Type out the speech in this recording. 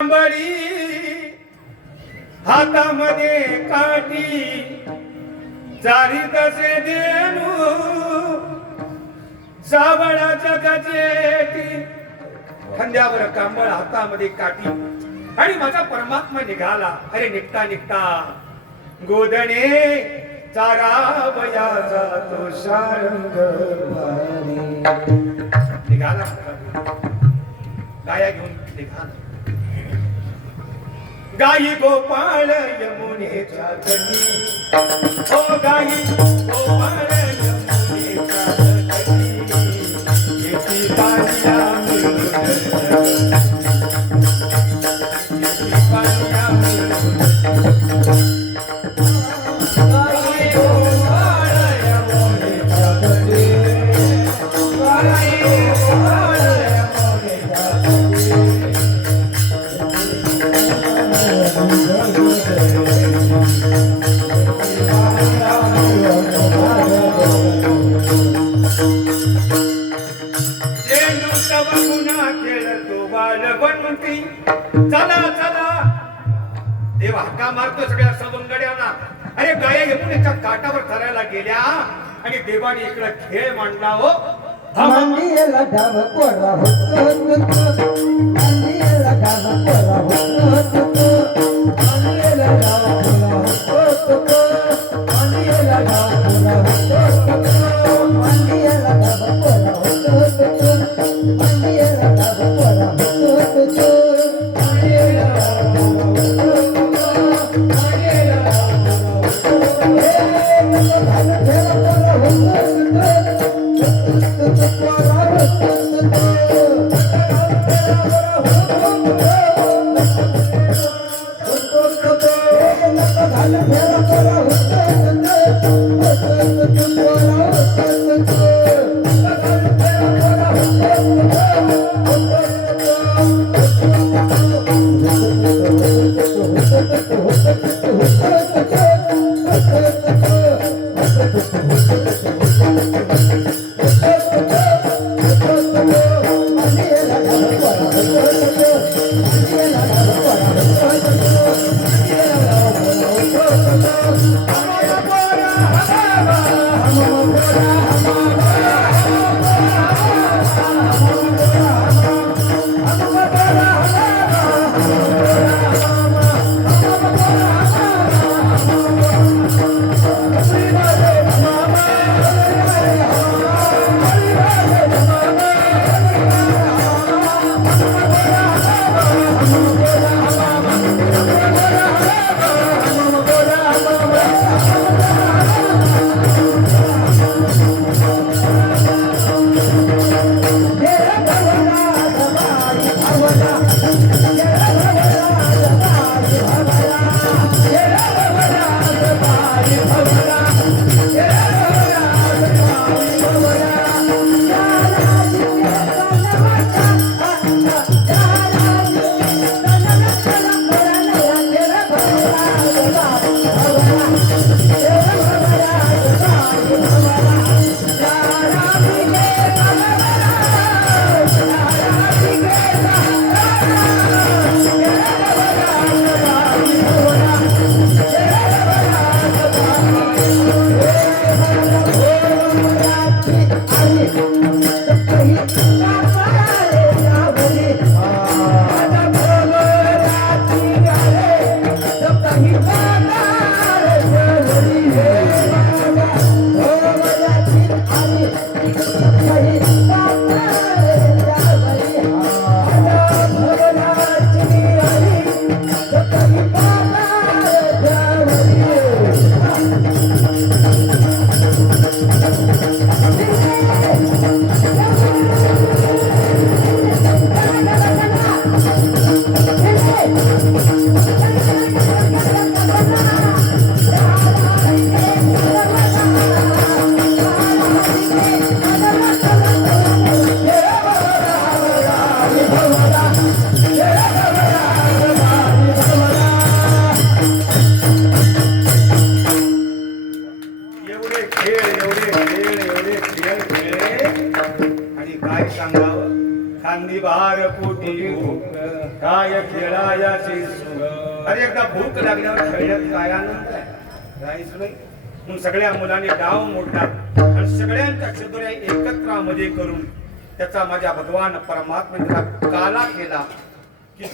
बळी हातामध्ये काठी चारी तसे देणू साबणाच्या कचेटी खांद्यावर कांबळ हातामध्ये काठी आणि माझा परमात्मा निघाला. अरे निघता निघता गोदणे चारावयाचा तो शारंग निघाला. गाया घेऊन निघाला. गाई गोपाळ यमुनेच्या तटी ओ गाई गोपाळ यमुनेच्या तटी येती पानिया मिळून येती पानिया मिळून गाई गोपाळ यमुनेच्या तटी गाई गोपाळ यमुनेच्या चला चला देव हाका मारतो सगळ्या सवंगड्यांना. अरे गाया यमुनेच्या काठावर चरायला गेल्या आणि देवाने इकडे खेळ मांडला. हो मंदिराला डाव पोरा होतो मंदिराला डाव पोरा होतो मंदिराला डाव पोरा होतो मंदिराला डाव पोरा होतो मंदिराला डाव पोरा होतो मंदिराला डाव पोरा होतो वयाची सुग. अरे एकदा भूक लागल्यावर खेळण्यात काय आनंद आहे, काहीच नाही. मग सगळ्या मुलांनी डाव मोडला आणि सगळ्यांच्या चतुर्या एकत्रामध्ये करून त्याचा माझ्या भगवान परमात्म्याला काला केला.